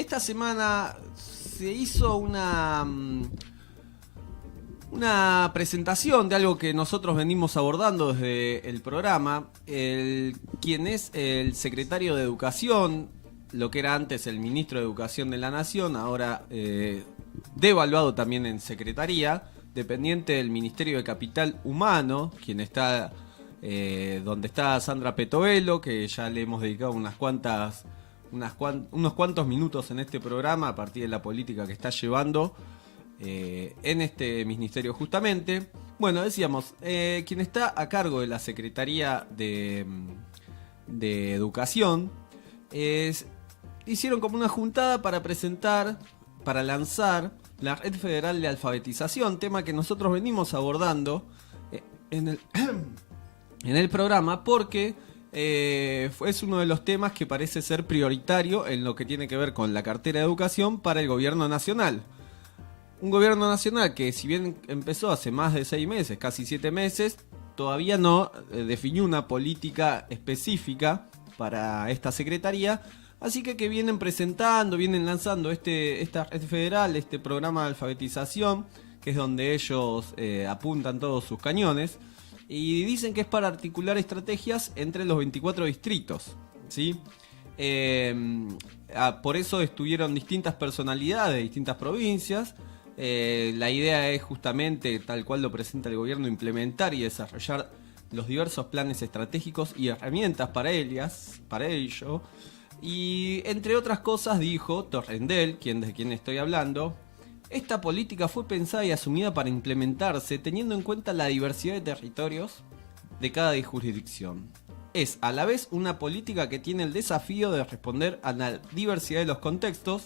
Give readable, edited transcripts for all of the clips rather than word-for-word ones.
esta semana se hizo una presentación de algo que nosotros venimos abordando desde el programa. Quien es el secretario de Educación, lo que era antes el ministro de Educación de la Nación, ahora devaluado también en secretaría, dependiente del Ministerio de Capital Humano, quien está donde está Sandra Petovelo, que ya le hemos dedicado unos cuantos minutos en este programa a partir de la política que está llevando en este ministerio justamente. Bueno, decíamos, quien está a cargo de la Secretaría de Educación, hicieron como una juntada para presentar, para lanzar la Red Federal de Alfabetización, tema que nosotros venimos abordando en el programa, porque es uno de los temas que parece ser prioritario en lo que tiene que ver con la cartera de educación para el gobierno nacional. Un gobierno nacional que, si bien empezó hace más de 6 meses, casi 7 meses, todavía no definió una política específica para esta secretaría. Así que vienen presentando, vienen lanzando esta red federal, este programa de alfabetización, que es donde ellos apuntan todos sus cañones. Y dicen que es para articular estrategias entre los 24 distritos, ¿sí? Por eso estuvieron distintas personalidades de distintas provincias. La idea es justamente, tal cual lo presenta el gobierno, implementar y desarrollar los diversos planes estratégicos y herramientas para ello. Y entre otras cosas dijo Torrendel, de quien estoy hablando: esta política fue pensada y asumida para implementarse teniendo en cuenta la diversidad de territorios de cada jurisdicción. Es a la vez una política que tiene el desafío de responder a la diversidad de los contextos,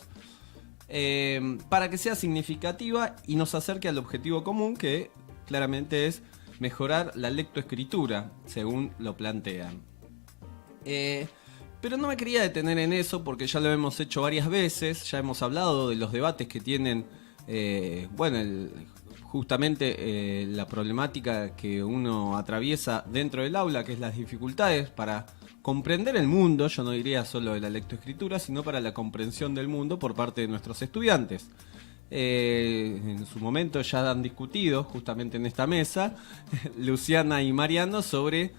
para que sea significativa y nos acerque al objetivo común, que claramente es mejorar la lectoescritura, según lo plantean. Pero no me quería detener en eso porque ya lo hemos hecho varias veces, ya hemos hablado de los debates que tienen, justamente la problemática que uno atraviesa dentro del aula, que es las dificultades para comprender el mundo. Yo no diría solo de la lectoescritura, sino para la comprensión del mundo por parte de nuestros estudiantes. En su momento ya han discutido justamente en esta mesa Luciana y Mariano sobre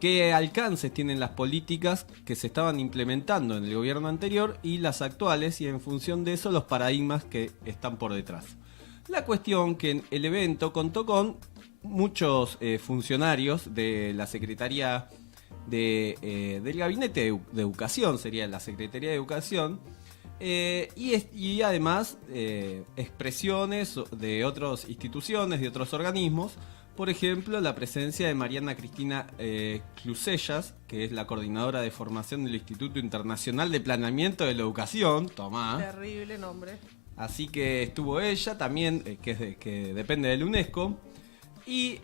qué alcances tienen las políticas que se estaban implementando en el gobierno anterior y las actuales, y en función de eso los paradigmas que están por detrás. La cuestión que el evento contó con muchos funcionarios de la Secretaría del Gabinete de Educación, sería la Secretaría de Educación, y además expresiones de otras instituciones, de otros organismos. Por ejemplo, la presencia de Mariana Cristina Clusellas, que es la coordinadora de formación del Instituto Internacional de Planeamiento de la Educación. Tomá. Terrible nombre. Así que estuvo ella también, que depende del UNESCO. Y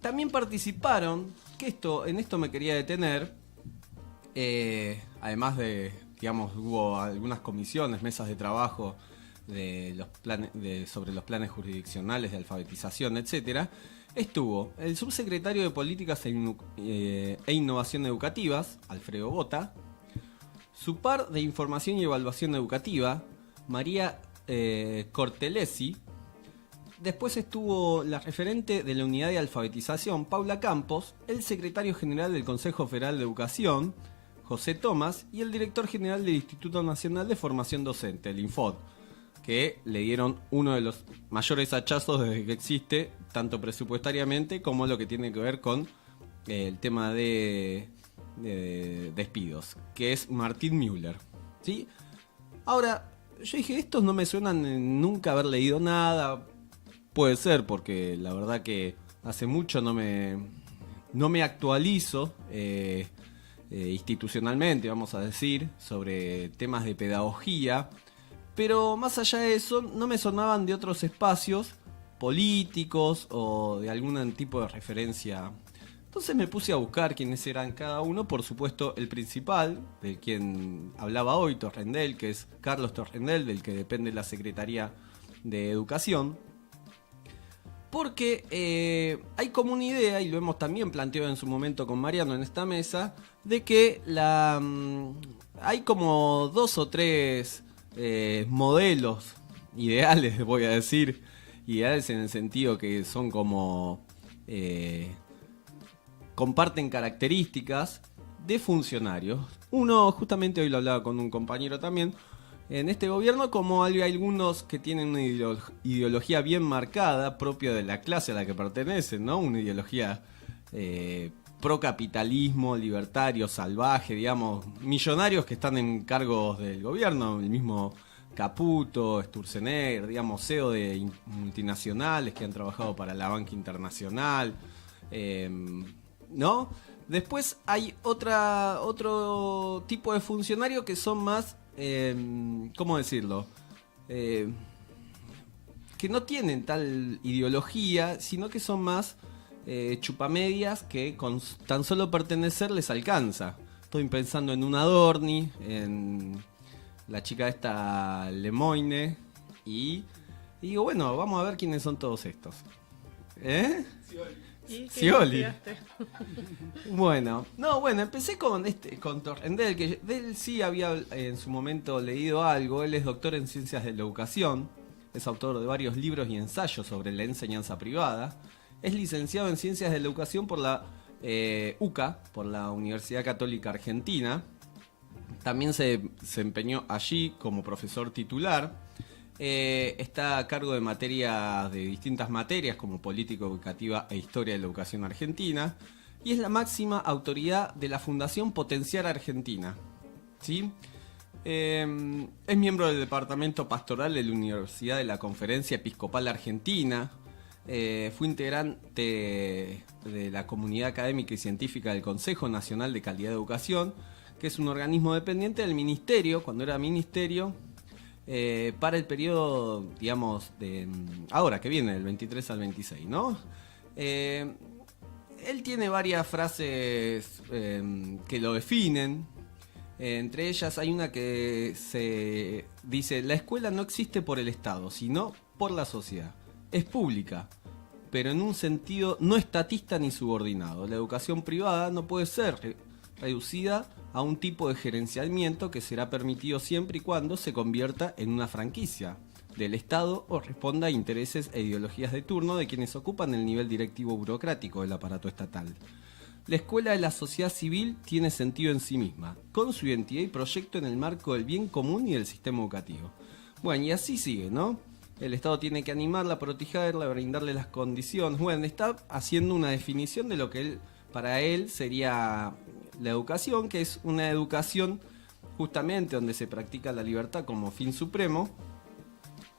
también participaron, en esto me quería detener, además de, digamos, hubo algunas comisiones, mesas de trabajo de los planes, sobre los planes jurisdiccionales de alfabetización, etcétera. Estuvo el subsecretario de Políticas e Innovación Educativas, Alfredo Bota, su par de Información y Evaluación Educativa, María Cortelesi. Después estuvo la referente de la Unidad de Alfabetización, Paula Campos, el secretario general del Consejo Federal de Educación, José Tomás, y el director general del Instituto Nacional de Formación Docente, el INFOD, que le dieron uno de los mayores hachazos desde que existe, tanto presupuestariamente como lo que tiene que ver con el tema de despidos, que es Martín Müller, ¿sí? Ahora, yo dije, estos no me suenan nunca haber leído nada. Puede ser, porque la verdad que hace mucho no me actualizo institucionalmente, vamos a decir, sobre temas de pedagogía. Pero más allá de eso, no me sonaban de otros espacios políticos o de algún tipo de referencia. Entonces me puse a buscar quiénes eran cada uno. Por supuesto, el principal, del quien hablaba hoy, Torrendel, que es Carlos Torrendel, del que depende la Secretaría de Educación. Porque hay como una idea, y lo hemos también planteado en su momento con Mariano en esta mesa, de que hay como 2 o 3 modelos ideales, voy a decir. Ideales en el sentido que son como... comparten características de funcionarios. Uno, justamente hoy lo hablaba con un compañero también, en este gobierno, como hay algunos que tienen una ideología bien marcada, propia de la clase a la que pertenecen, ¿no? Una ideología pro capitalismo, libertario, salvaje, digamos, millonarios que están en cargos del gobierno, el mismo Caputo, Sturzenegger, digamos, CEO de multinacionales que han trabajado para la banca internacional, ¿no? Después hay otro tipo de funcionarios que son más, ¿cómo decirlo? Que no tienen tal ideología, sino que son más chupamedias que con tan solo pertenecer les alcanza. Estoy pensando en un Adorni, en la chica esta Lemoine, y digo, bueno, vamos a ver quiénes son todos estos. Scioli. Bueno, empecé con Torrendel, que de él sí había en su momento leído algo. Él es doctor en ciencias de la educación, es autor de varios libros y ensayos sobre la enseñanza privada. Es licenciado en ciencias de la educación por la UCA, por la Universidad Católica Argentina. También se empeñó allí como profesor titular. Está a cargo de distintas materias como política educativa e historia de la educación argentina, y es la máxima autoridad de la Fundación Potenciar Argentina, ¿sí? Es miembro del departamento pastoral de la Universidad de la Conferencia Episcopal Argentina. Fue integrante de la comunidad académica y científica del Consejo Nacional de Calidad de Educación, que es un organismo dependiente del ministerio, cuando era ministerio, para el periodo, digamos, de ahora que viene, del 23 al 26, ¿no? Él tiene varias frases que lo definen. Entre ellas hay una que se dice: la escuela no existe por el Estado, sino por la sociedad. Es pública, pero en un sentido no estatista ni subordinado. La educación privada no puede ser reducida a un tipo de gerenciamiento que será permitido siempre y cuando se convierta en una franquicia del Estado o responda a intereses e ideologías de turno de quienes ocupan el nivel directivo burocrático del aparato estatal. La escuela de la sociedad civil tiene sentido en sí misma, con su identidad y proyecto en el marco del bien común y del sistema educativo. Bueno, y así sigue, ¿no? El Estado tiene que animarla, protegerla, brindarle las condiciones. Bueno, está haciendo una definición de lo que para él sería la educación, que es una educación justamente donde se practica la libertad como fin supremo,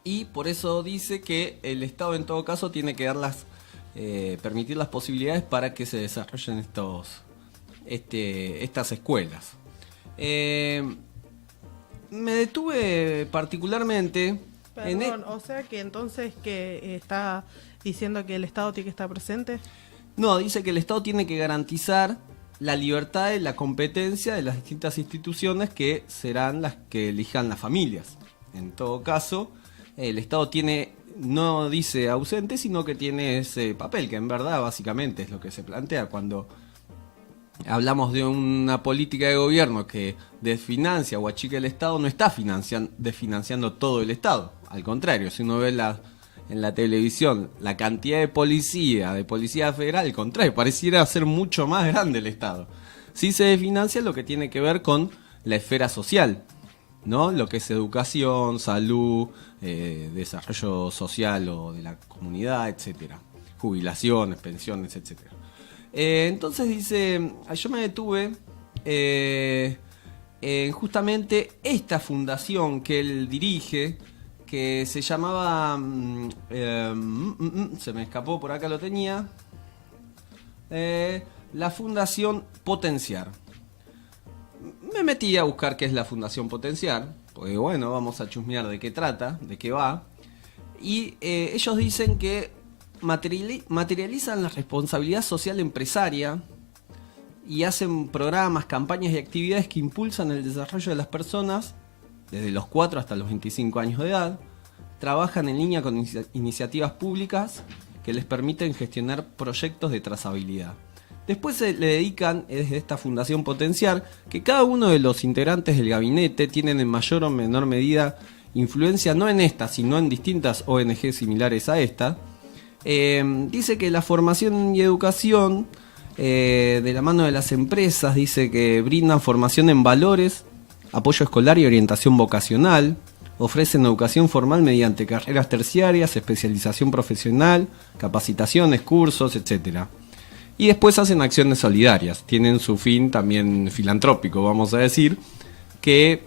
y por eso dice que el Estado en todo caso tiene que permitir las posibilidades para que se desarrollen estas escuelas. Me detuve particularmente o sea que entonces que está diciendo que el Estado tiene que estar presente. No, dice que el Estado tiene que garantizar la libertad y la competencia de las distintas instituciones que serán las que elijan las familias. En todo caso, el Estado no dice ausente, sino que tiene ese papel, que en verdad básicamente es lo que se plantea cuando hablamos de una política de gobierno que desfinancia o achica el Estado. No está desfinanciando todo el Estado. Al contrario, si uno ve en la televisión la cantidad de policía federal, al contrario, pareciera ser mucho más grande el Estado. Sí se desfinancia lo que tiene que ver con la esfera social, ¿no? Lo que es educación, salud, desarrollo social o de la comunidad, etcétera, jubilaciones, pensiones, etcétera. Entonces dice, yo me detuve en justamente esta fundación que él dirige, que se llamaba, se me escapó, por acá lo tenía, la Fundación Potenciar. Me metí a buscar qué es la Fundación Potenciar, porque bueno, vamos a chusmear de qué trata, de qué va, y ellos dicen que materializan la responsabilidad social empresaria y hacen programas, campañas y actividades que impulsan el desarrollo de las personas desde los 4 hasta los 25 años de edad. Trabajan en línea con iniciativas públicas que les permiten gestionar proyectos de trazabilidad. Después se le dedican, desde esta Fundación Potenciar, que cada uno de los integrantes del gabinete tienen en mayor o menor medida influencia no en esta, sino en distintas ONG similares a esta. Dice que la formación y educación de la mano de las empresas, dice que brindan formación en valores, apoyo escolar y orientación vocacional, ofrecen educación formal mediante carreras terciarias, especialización profesional, capacitaciones, cursos, etcétera. Y después hacen acciones solidarias, tienen su fin también filantrópico, vamos a decir, que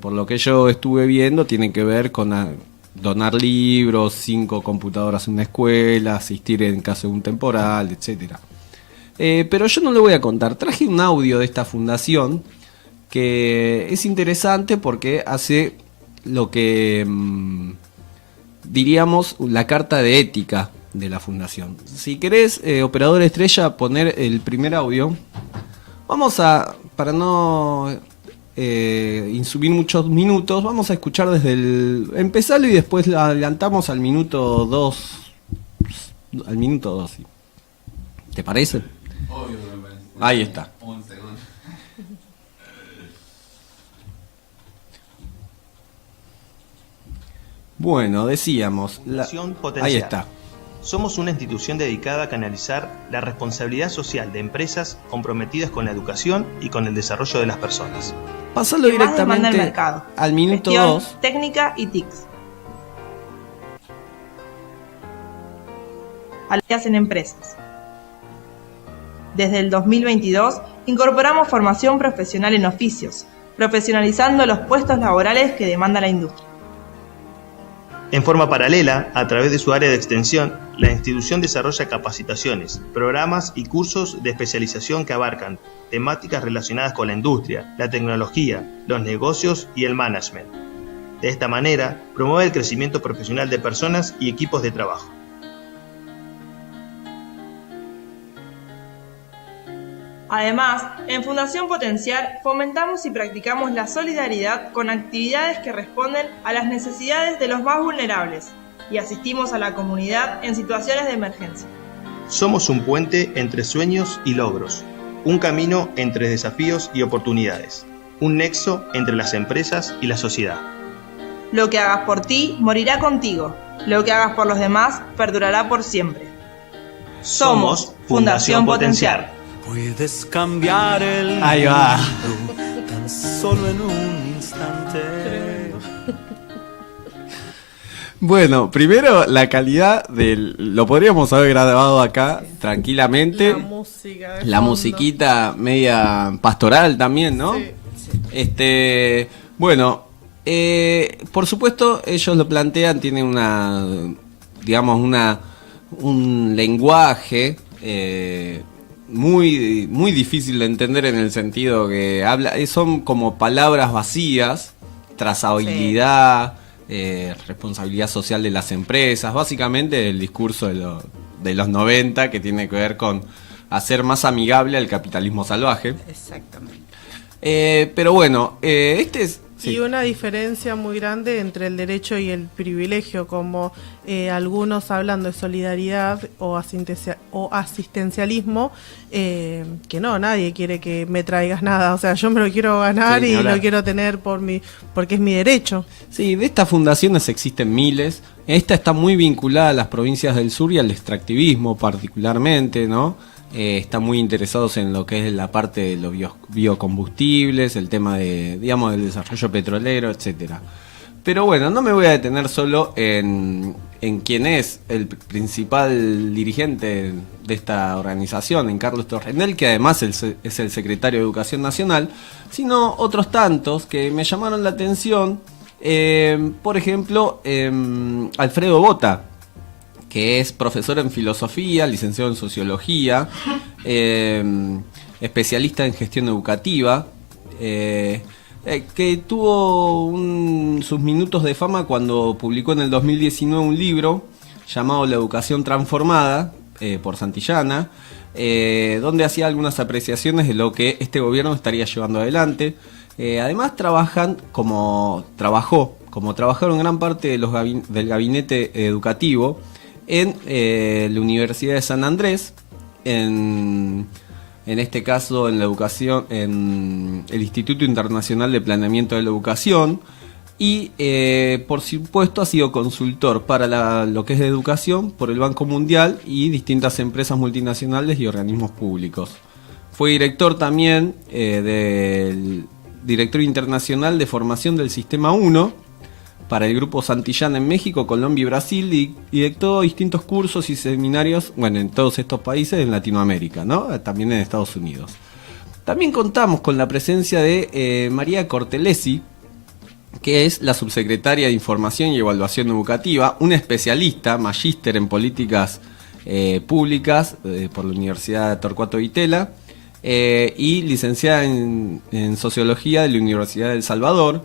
por lo que yo estuve viendo tiene que ver con donar libros, 5 computadoras en una escuela, asistir en caso de un temporal, etcétera. Pero yo no le voy a contar, traje un audio de esta fundación que es interesante porque hace lo que diríamos la carta de ética de la fundación. Si querés, operador estrella, poner el primer audio. Vamos a, para no insubir muchos minutos, vamos a escuchar desde el empezarlo y después lo adelantamos al minuto 2. Al minuto 2, ¿sí? ¿Te parece? Obvio que me parece. Ahí está. Un segundo. Bueno, decíamos... Fundación Potenciar. Ahí está. Somos una institución dedicada a canalizar la responsabilidad social de empresas comprometidas con la educación y con el desarrollo de las personas. Pasalo ¿Qué más demanda el directamente mercado? al minuto Gestión, 2. técnica y TICs. Alianzas en empresas. Desde el 2022 incorporamos formación profesional en oficios, profesionalizando los puestos laborales que demanda la industria. En forma paralela, a través de su área de extensión, la institución desarrolla capacitaciones, programas y cursos de especialización que abarcan temáticas relacionadas con la industria, la tecnología, los negocios y el management. De esta manera, promueve el crecimiento profesional de personas y equipos de trabajo. Además, en Fundación Potenciar fomentamos y practicamos la solidaridad con actividades que responden a las necesidades de los más vulnerables y asistimos a la comunidad en situaciones de emergencia. Somos un puente entre sueños y logros, un camino entre desafíos y oportunidades, un nexo entre las empresas y la sociedad. Lo que hagas por ti morirá contigo, lo que hagas por los demás perdurará por siempre. Somos Fundación Potenciar. Puedes cambiar el Ahí va. mundo tan solo en un instante. Bueno, primero la calidad del... Lo podríamos haber grabado acá tranquilamente. La música de La fondo. musiquita media pastoral también, ¿no? Sí. Bueno, por supuesto ellos lo plantean, tienen digamos un lenguaje muy, muy difícil de entender en el sentido que son como palabras vacías, trazabilidad, responsabilidad social de las empresas, básicamente el discurso de los 90 que tiene que ver con hacer más amigable al capitalismo salvaje. Exactamente. Pero bueno, este es... Y sí. una diferencia muy grande entre el derecho y el privilegio, como algunos hablan de solidaridad o asistencialismo, que no, nadie quiere que me traigas nada, o sea, yo me lo quiero ganar Sí, ni y hablar. lo quiero tener porque es mi derecho. Sí, de estas fundaciones existen miles. Esta está muy vinculada a las provincias del sur y al extractivismo particularmente, ¿no? Están muy interesados en lo que es la parte de los biocombustibles, el tema del desarrollo petrolero, etcétera. Pero bueno, no me voy a detener solo en quién es el principal dirigente de esta organización, en Carlos Torrenel, que además es el secretario de Educación Nacional, sino otros tantos que me llamaron la atención. Por ejemplo, Alfredo Bota, que es profesor en filosofía, licenciado en sociología, especialista en gestión educativa, que tuvo sus minutos de fama cuando publicó en el 2019 un libro llamado La Educación Transformada, por Santillana, donde hacía algunas apreciaciones de lo que este gobierno estaría llevando adelante. Además trabajaron gran parte del gabinete educativo en la Universidad de San Andrés, en en este caso en la educación, en el Instituto Internacional de Planeamiento de la Educación, y por supuesto ha sido consultor para lo que es de educación por el Banco Mundial y distintas empresas multinacionales y organismos públicos. Fue director también del Directorio Internacional de Formación del Sistema 1 para el Grupo Santillán en México, Colombia y Brasil, y dictó distintos cursos y seminarios, bueno, en todos estos países en Latinoamérica, ¿no? También en Estados Unidos. También contamos con la presencia de María Cortelesi, que es la subsecretaria de Información y Evaluación Educativa, una especialista, magíster en políticas públicas por la Universidad Torcuato Di Tella, y licenciada en Sociología de la Universidad de El Salvador.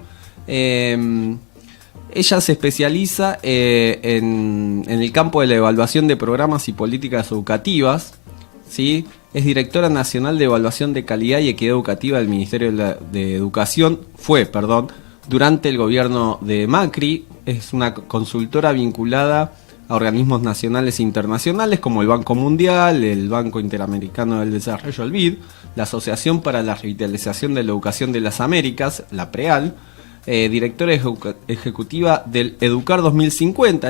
Ella se especializa en el campo de la evaluación de programas y políticas educativas, ¿sí? Es directora nacional de evaluación de calidad y equidad educativa del Ministerio de Educación, durante el gobierno de Macri. Es una consultora vinculada a organismos nacionales e internacionales como el Banco Mundial, el Banco Interamericano del Desarrollo, el BID, la Asociación para la Revitalización de la Educación de las Américas, la PREAL, directora ejecutiva del Educar 2050,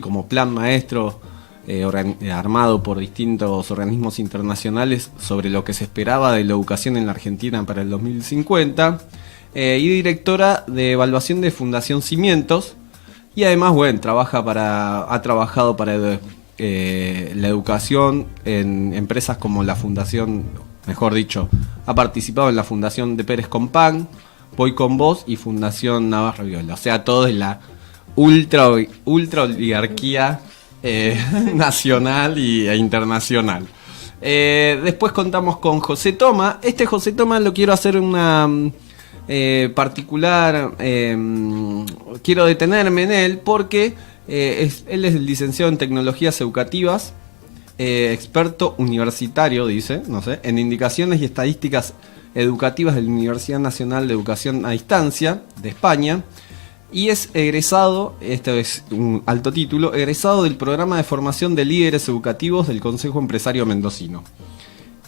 como plan maestro armado por distintos organismos internacionales sobre lo que se esperaba de la educación en la Argentina para el 2050, y directora de evaluación de Fundación Cimientos, y además, bueno, ha trabajado para la educación en empresas como la Fundación, mejor dicho, ha participado en la Fundación de Pérez Compán, Voy con Vos y Fundación Navarro Viola. O sea, todo de la ultra oligarquía nacional e internacional. Después contamos con José Toma. Este José Toma lo quiero hacer una particular. Quiero detenerme en él porque él es licenciado en Tecnologías Educativas, experto universitario, dice, no sé, en indicaciones y estadísticas educativas de la Universidad Nacional de Educación a Distancia de España, y es egresado, este es un alto título, egresado del programa de formación de líderes educativos del Consejo Empresario Mendocino.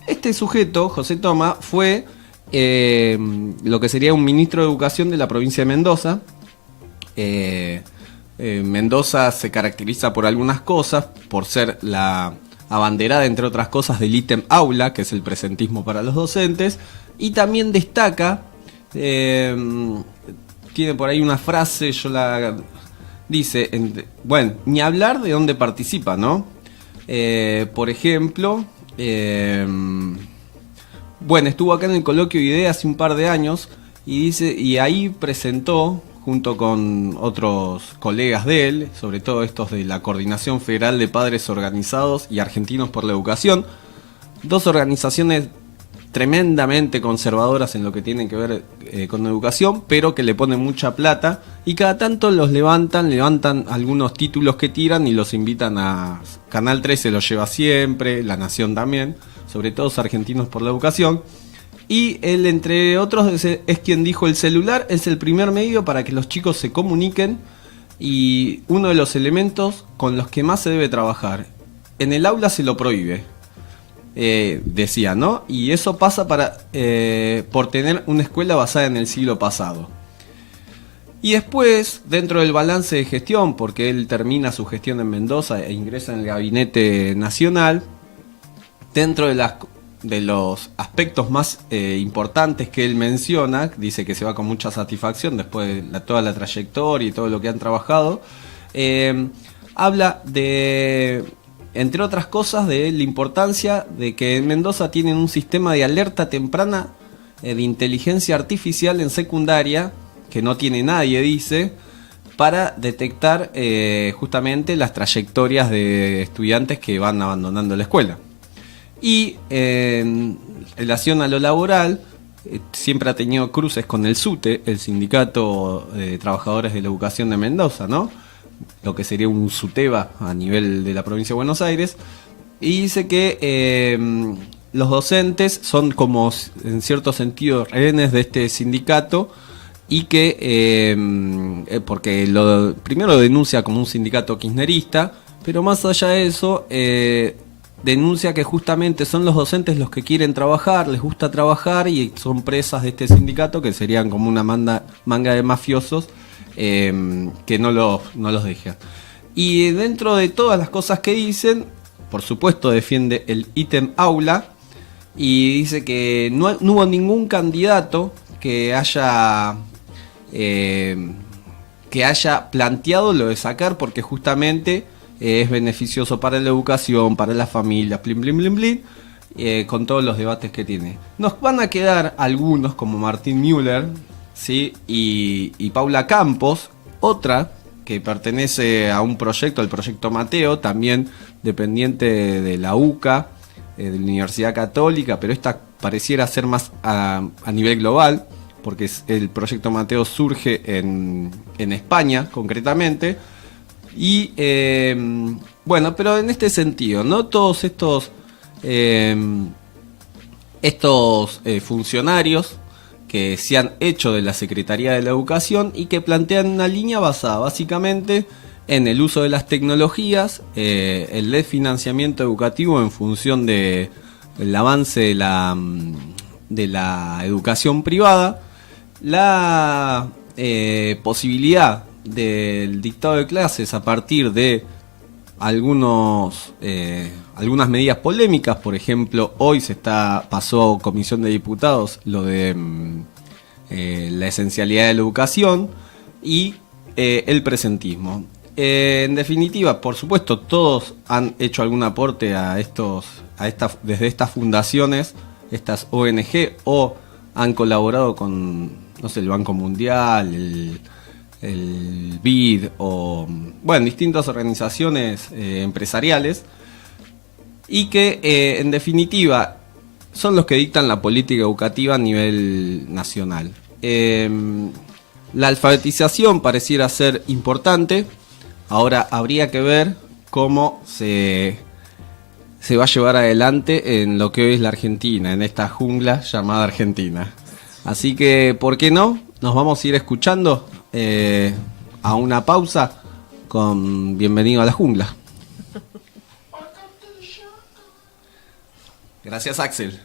Este sujeto, José Toma, fue lo que sería un ministro de Educación de la provincia de Mendoza. Mendoza se caracteriza por algunas cosas, por ser la abanderada, entre otras cosas, del ítem aula, que es el presentismo para los docentes, y también destaca, tiene por ahí una frase, dice, bueno, ni hablar de dónde participa, ¿no? Por ejemplo, bueno, estuvo acá en el coloquio IDEA hace un par de años y ahí presentó, junto con otros colegas de él, sobre todo estos de la Coordinación Federal de Padres Organizados y Argentinos por la Educación, dos organizaciones tremendamente conservadoras en lo que tienen que ver con educación, pero que le ponen mucha plata, y cada tanto los levantan algunos títulos que tiran y los invitan a Canal 13, los lleva siempre, La Nación también, sobre todo Argentinos por la Educación. Y él, entre otros, es quien dijo: el celular es el primer medio para que los chicos se comuniquen y uno de los elementos con los que más se debe trabajar. En el aula se lo prohíbe, decía, ¿no? Y eso pasa por tener una escuela basada en el siglo pasado. Y después, dentro del balance de gestión, porque él termina su gestión en Mendoza e ingresa en el gabinete nacional, dentro de los aspectos más importantes que él menciona, dice que se va con mucha satisfacción después de toda la trayectoria y todo lo que han trabajado, habla de, entre otras cosas, de la importancia de que en Mendoza tienen un sistema de alerta temprana de inteligencia artificial en secundaria, que no tiene nadie, dice, para detectar justamente las trayectorias de estudiantes que van abandonando la escuela. Y en relación a lo laboral, siempre ha tenido cruces con el SUTE, el Sindicato de Trabajadores de la Educación de Mendoza, ¿no? Lo que sería un SUTEBA a nivel de la provincia de Buenos Aires, y dice que los docentes son como, en cierto sentido, rehenes de este sindicato, y que, porque primero lo denuncia como un sindicato kirchnerista, pero más allá de eso, denuncia que justamente son los docentes los que quieren trabajar, les gusta trabajar y son presas de este sindicato que serían como una manga de mafiosos que no los dejan. Y dentro de todas las cosas que dicen, por supuesto defiende el ítem aula y dice que no hubo ningún candidato que haya planteado lo de sacar porque justamente es beneficioso para la educación, para las familias, blin, blin, blin, blin, con todos los debates que tiene. Nos van a quedar algunos como Martín Müller, ¿sí? y Paula Campos, otra que pertenece a un proyecto, el proyecto Mateo, también dependiente de la UCA, de la Universidad Católica, pero esta pareciera ser más a nivel global, porque el proyecto Mateo surge en España concretamente. Y bueno, pero en este sentido, ¿no? Todos estos funcionarios que se han hecho de la Secretaría de la Educación y que plantean una línea basada básicamente en el uso de las tecnologías, el desfinanciamiento educativo en función del avance de la educación privada, la posibilidad del dictado de clases a partir de algunas medidas polémicas. Por ejemplo, hoy pasó Comisión de Diputados lo de la esencialidad de la educación y el presentismo. En definitiva, por supuesto, todos han hecho algún aporte desde estas fundaciones, estas ONG, o han colaborado con, no sé, el Banco Mundial, el BID o, bueno, distintas organizaciones empresariales y que en definitiva son los que dictan la política educativa a nivel nacional. La alfabetización pareciera ser importante, ahora habría que ver cómo se va a llevar adelante en lo que hoy es la Argentina, en esta jungla llamada Argentina. Así que, ¿por qué no? Nos vamos a ir escuchando a una pausa con Bienvenido a la Jungla. Gracias, Axel.